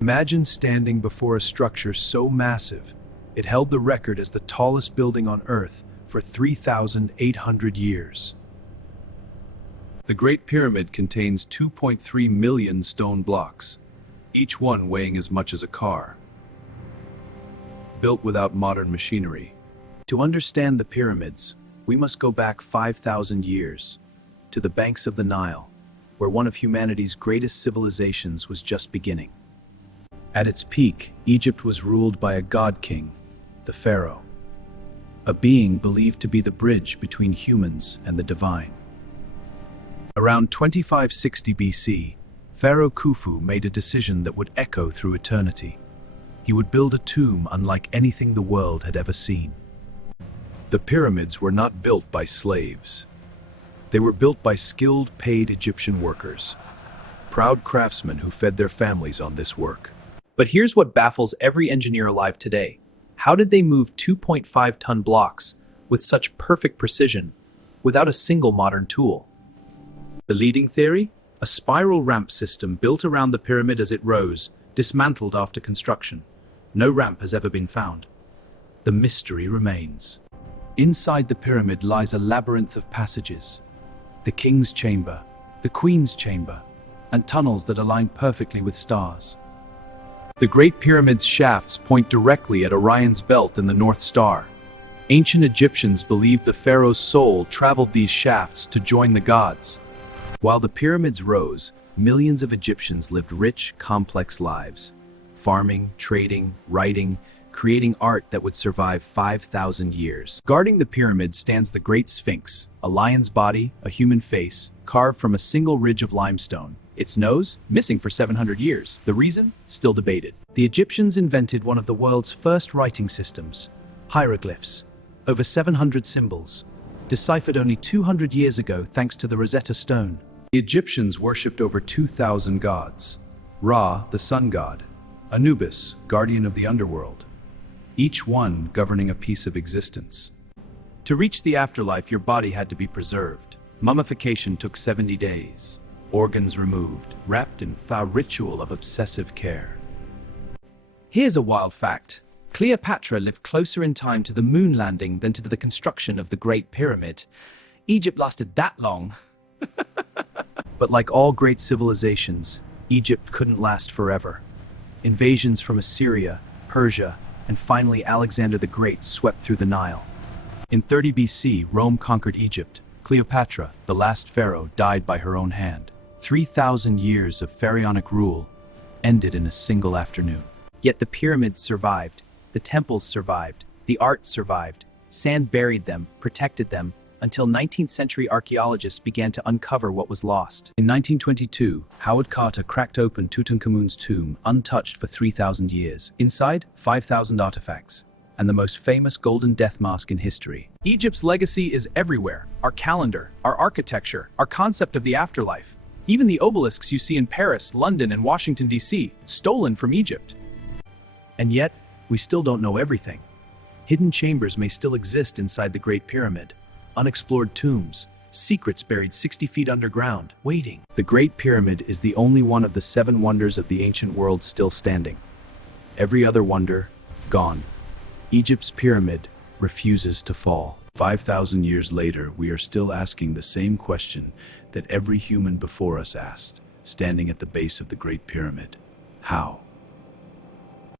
Imagine standing before a structure so massive, it held the record as the tallest building on Earth for 3,800 years. The Great Pyramid contains 2.3 million stone blocks, each one weighing as much as a car. Built without modern machinery. To understand the pyramids, we must go back 5,000 years, to the banks of the Nile, where one of humanity's greatest civilizations was just beginning. At its peak, Egypt was ruled by a god-king, the pharaoh, a being believed to be the bridge between humans and the divine. Around 2560 BC, Pharaoh Khufu made a decision that would echo through eternity. He would build a tomb unlike anything the world had ever seen. The pyramids were not built by slaves. They were built by skilled, paid Egyptian workers, proud craftsmen who fed their families on this work. But here's what baffles every engineer alive today. How did they move 2.5-ton blocks with such perfect precision without a single modern tool? The leading theory? A spiral ramp system built around the pyramid as it rose, dismantled after construction. No ramp has ever been found. The mystery remains. Inside the pyramid lies a labyrinth of passages. The king's chamber, the queen's chamber, and tunnels that align perfectly with stars. The Great Pyramid's shafts point directly at Orion's belt and the North Star. Ancient Egyptians believed the pharaoh's soul traveled these shafts to join the gods. While the pyramids rose, millions of Egyptians lived rich, complex lives. Farming, trading, writing, creating art that would survive 5,000 years. Guarding the pyramid stands the Great Sphinx, a lion's body, a human face, carved from a single ridge of limestone. Its nose, missing for 700 years. The reason? Still debated. The Egyptians invented one of the world's first writing systems, hieroglyphs. Over 700 symbols, deciphered only 200 years ago thanks to the Rosetta Stone. The Egyptians worshipped over 2,000 gods. Ra, the sun god. Anubis, guardian of the underworld. Each one governing a piece of existence. To reach the afterlife, your body had to be preserved. Mummification took 70 days. Organs removed, wrapped in a ritual of obsessive care. Here's a wild fact. Cleopatra lived closer in time to the moon landing than to the construction of the Great Pyramid. Egypt lasted that long. But like all great civilizations, Egypt couldn't last forever. Invasions from Assyria, Persia, and finally Alexander the Great swept through the Nile. In 30 BC, Rome conquered Egypt. Cleopatra, the last pharaoh, died by her own hand. 3,000 years of pharaonic rule ended in a single afternoon. Yet the pyramids survived, the temples survived, the art survived. Sand buried them, protected them, until 19th century archaeologists began to uncover what was lost. In 1922, Howard Carter cracked open Tutankhamun's tomb, untouched for 3,000 years. Inside, 5,000 artifacts, and the most famous golden death mask in history. Egypt's legacy is everywhere. Our calendar, our architecture, our concept of the afterlife. Even the obelisks you see in Paris, London, and Washington, D.C., stolen from Egypt. And yet, we still don't know everything. Hidden chambers may still exist inside the Great Pyramid. Unexplored tombs, secrets buried 60 feet underground, waiting. The Great Pyramid is the only one of the 7 wonders of the ancient world still standing. Every other wonder, gone. Egypt's pyramid refuses to fall. 5,000 years later, we are still asking the same question that every human before us asked, standing at the base of the Great Pyramid. How?